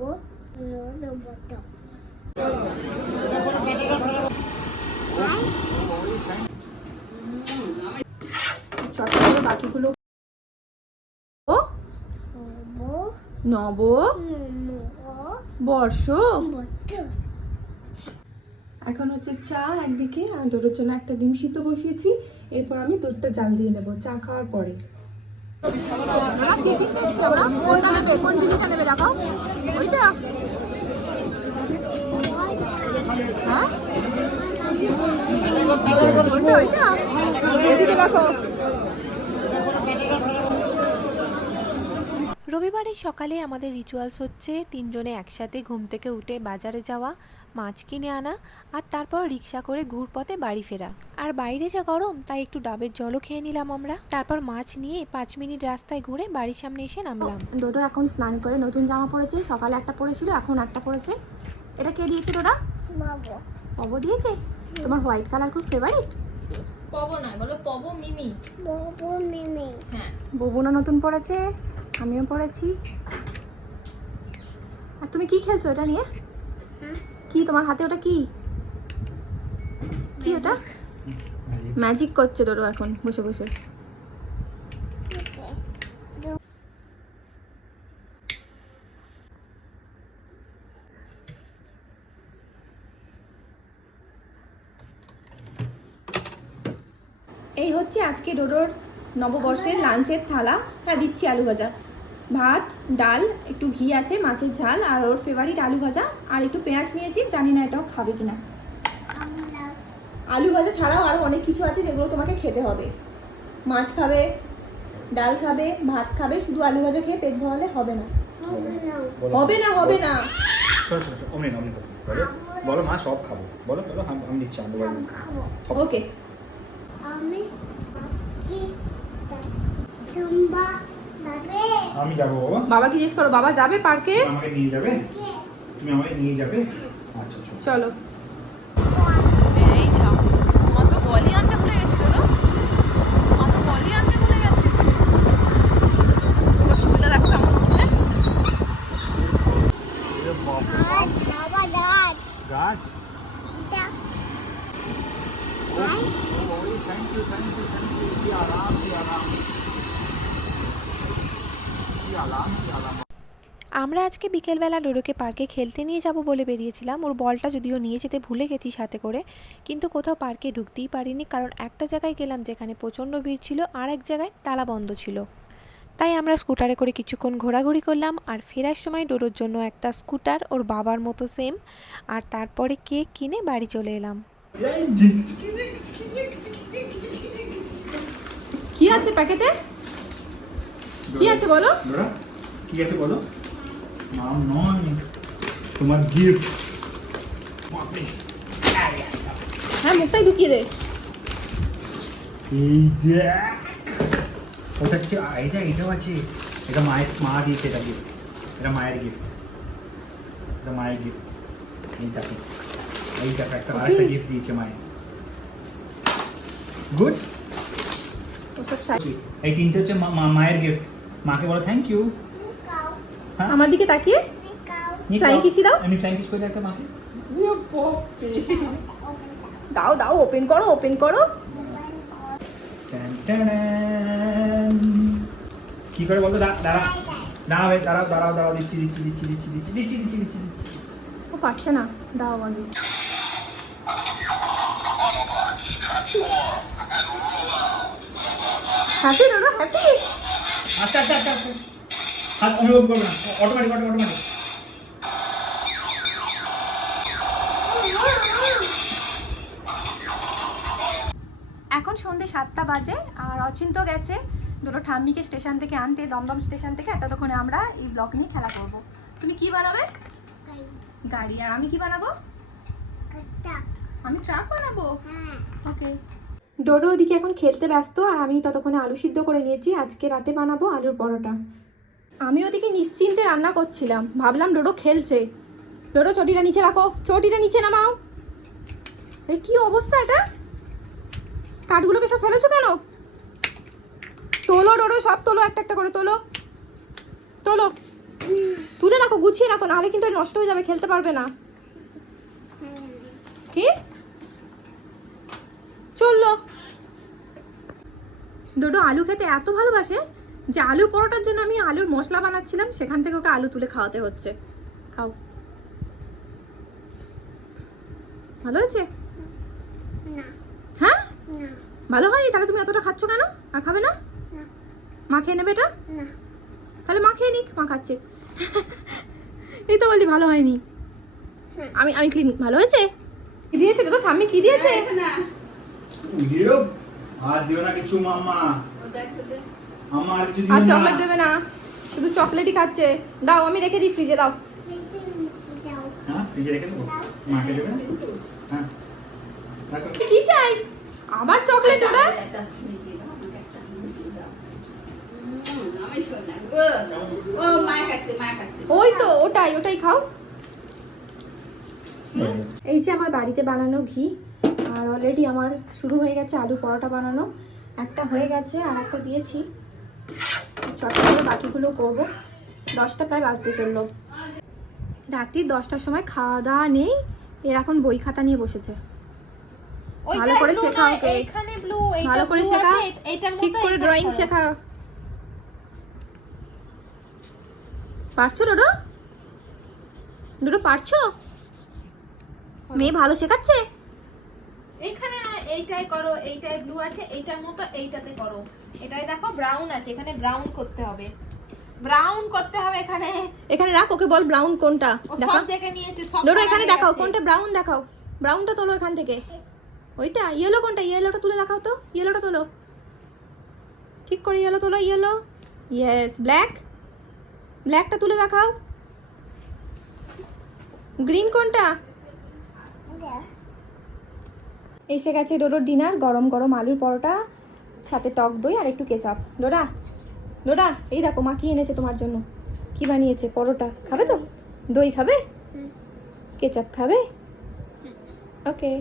নবো নবো চট করে বাকিগুলো নব? বর্ষ? এখন হচ্ছে চা একদিকে আর ডোরের জন্য একটা ডিম সিদ্ধ বসিয়েছি। এরপর আমি দুধটা জাল দিয়ে নেব চা খাওয়ার পরে। কোনটা নেবে কোন জিনিসটা নেবে দেখাও হ্যাঁ? ওইটা এদিকে রবিবারের সকালে আমাদের রিচুয়ালস হচ্ছে তিনজনে একসাথে ঘুম থেকে উঠে বাজারে যাওয়া মাছ কিনে আনা আর তারপর রিক্সা করে ঘুরপথে বাড়ি ফেরা। আর বাইরে যা গরম তাই একটু ডাবের জলও খেয়ে নিলাম আমরা। তারপর মাছ নিয়ে পাঁচ মিনিট রাস্তায় ঘুরে বাড়ির সামনে এসে নামলাম। ডোডো এখন স্নান করে নতুন জামা পরেছে সকালে একটা পরেছিল এখন একটা পরেছে। এটা কে দিয়েছে ডোডা? বাবু পবো দিয়েছে? তোমার হোয়াইট কালার খুব ফেভারিট পব নয় বলো পব মিমি। বাবু মিমি। হ্যাঁ। ববুনা নতুন পড়েছে? আমিও পড়েছি। আর তুমি কি খেলছো এটা নিয়ে? কি তোমার হাতে ওটা কি? কি ওটা? ম্যাজিক করছে ডোডো এখন বসে বসে। এই হচ্ছে আজকে ডোডোর নববর্ষের লাঞ্চের থালা। হ্যাঁ দিচ্ছি আলু ভাজা। ভাত ডাল একটু ঘি আছে মাছের ঝাল আর ওর ফেভারিট আলু ভাজা আর একটু পেঁয়াজ নিয়েছি জানি না এটাও খাবে কিনা। আলু ভাজা ছাড়াও আরও অনেক কিছু আছে যেগুলো তোমাকে খেতে হবে। মাছ খাবে ডাল খাবে ভাত খাবে শুধু আলু ভাজা খেয়ে পেট ভরালে হবে না। হবে না। হবে না বলো। মা সব খাব। বলো বলো আমি দিচ্ছি আমি খাব ওকে আমি আমি যাব বাবা বাবাকে জিজ্ঞেস করো বাবা যাবে পার্কে আমাকে নিয়ে যাবে তুমি আমাকে নিয়ে যাবে আচ্ছা চলো Thank you, thank you, thank you. Yeah, around, yeah, around. আমরা আজকে বিকেলবেলা ডোডোকে পার্কে খেলতে নিয়ে যাব বলে বেরিয়েছিলাম। ওর বলটা যদিও নিয়ে যেতে ভুলে গেছি সাথে করে কিন্তু কোথাও পার্কে ঢুকতেই পারিনি কারণ একটা জায়গায় গেলাম যেখানে প্রচণ্ড ভিড় ছিল আর এক জায়গায় তালা বন্ধ ছিল। তাই আমরা স্কুটারে করে কিছুক্ষণ ঘোরাঘুরি করলাম আর ফেরার সময় ডোডোর জন্য একটা স্কুটার ওর বাবার মতো সেম আর তারপরে কেক কিনে বাড়ি চলে এলাম। কি আছে প্যাকেটে? কি আছে বলো? কি আছে বলো? নাম নয় তোমার গিফট হ্যাঁ মুখটাই ঢুকিয়ে দে। এই দেখ ওটা হচ্ছে এটা এটাও আছে। এটা মায়ের মা দিয়েছে এটা গিফট এটা মায়ের গিফট এটা মায়ের গিফট এই দেখো। এই দেখো একটা আরেকটা গিফট দিয়েছে মায়ের। গুড এই তিনটে হচ্ছে মায়ের গিফট মাকে বলো থ্যাংক ইউ হ্যাঁ? আমার দিকে তাকিয়ে? কাউ Flying kiss ই দাও। আমি ফ্লাইং কিস করে একটা মাকে? দাও দাও ওপেন করো ওপেন করো। ট্যান ট্যান। কি করে বলতো? দাঁড়া ভাই, দাঁড়াও দাঁড়াও দাঁড়াও দিচ্ছি দিচ্ছি দিচ্ছি দিচ্ছি দিচ্ছি দিচ্ছি দিচ্ছি দিচ্ছি ও পারছে না। দাও আগে। হ্যাপি ডোডো হ্যাপি আস্তে আস্তে আস্তে আস্তে হাত অনুভব করবে না। অটোমেটিক অটোমেটিক এখন সন্ধে সাতটা বাজে আর অচিন্ত গেছে। দুটো ঠাম্মিকে স্টেশন থেকে আনতে দমদম স্টেশন থেকে। এতক্ষণে আমরা এই ব্লক নিয়ে খেলা করব। তুমি কি বানাবে? গাড়ি। আর আমি কি বানাবো? আমি ট্রাক বানাবো? হ্যাঁ। ওকে ডোডো ওদিকে এখন খেলতে ব্যস্ত, আর আমি ততক্ষণে আলু সিদ্ধ করে নিয়েছি। আজকে রাতে বানাবো আলুর পরোটা। আমি ওদিকে নিশ্চিন্তে রান্না করছিলাম। ভাবলাম ডোডো খেলছে। ডোডো, চটিটা নিচে রাখো। চটিটা নিচে নামাও। এই কি অবস্থা এটা? কাঠগুলোকে সব ফেলেছো কেন? তোলো ডোডো, সব তোলো, একটা একটা করে তোলো। তোলো। তুলে রাখো, গুছিয়ে রাখো, নাহলে কিন্তু নষ্ট হয়ে যাবে, খেলতে পারবে না। কি? চলল। ডোডো আলু খেতে এত ভালোবাসে যে আলুর পরোটার জন্য আমি আলুর মশলা বানাচ্ছিলাম সেখান থেকে ওকে আলু তুলে খাওয়াতে হচ্ছে। খাও। ভালো হয়েছে? হ্যাঁ? ভালো হয় তাহলে তুমি এতটা খাচ্ছ কেন? আর খাবে না? না। মা খেয়ে নেবে এটা? তাহলে মা খেয়ে নিক মা খাচ্ছে। এই তো বললি ভালো হয়নি। আমি আমি ক্লিন ভালো হয়েছে? কি দিয়েছে? তো ঠাম্মি কি দিয়েছে? দিও আর দিও না কিছু মামা মামা আর কিছু দিও আর চকলেট দেবে না। শুধু চকলেটই খাচ্ছে। দাও আমি রেখে দিই ফ্রিজে দাও। হ্যাঁ ফ্রিজে রেখে দেবো? মাকে দেবে? হ্যাঁ। কি চাই? আবার চকলেট ওটা? ওই তো ওটাই ওটাই খাও। এই যে আমার বাড়িতে বানানো ঘি। আর অলরেডি আমার শুরু হয়ে গেছে আলু পরোটা বানানো। একটা হয়ে গেছে আর একটা দিয়েছি। চট করে বাকিগুলো করব। দশটা প্রায় বাজতে চলল। রাত্রি দশটার সময় খাওয়া দাওয়া নেই এর এখন বই খাতা নিয়ে বসেছে। ভালো করে শেখা ওকে। ভালো করে শেখা। ঠিক করে ড্রয়িং শেখা। পারছ ডোডো? ডোডো পারছ? মেয়ে ভালো শেখাচ্ছে? এখানে এইটাই করো এইটাই ব্লু আছে এইটার মতো এইটাতে করো। এটাই দেখো ব্রাউন আছে এখানে ব্রাউন করতে হবে। ব্রাউন করতে হবে এখানে। এখানে রাখ ওকে বল ব্রাউন কোনটা? সব দেখে নিয়েছে সব করা এখানে দেখাও কোনটা ব্রাউন দেখাও। ব্রাউনটা তোলো এখান থেকে। ওইটা ইয়েলো কোনটা? ইয়েলোটা তুলে দেখাও তো। ইয়েলোটা তোলো। ঠিক করে ইয়েলো তোলো ইয়েলো ইয়েস ব্ল্যাক ব্ল্যাকটা তুলে দেখাও। গ্রিন কোনটা? এসে গেছে ডোডোর ডিনার গরম গরম আলুর পরোটা সাথে টক দই আর একটু কেচাপ। ডোডা ডোডা এই দেখো মা কি এনেছে তোমার জন্য। কি বানিয়েছে? পরোটা। খাবে তো? দই খাবে? কেচাপ খাবে? ওকে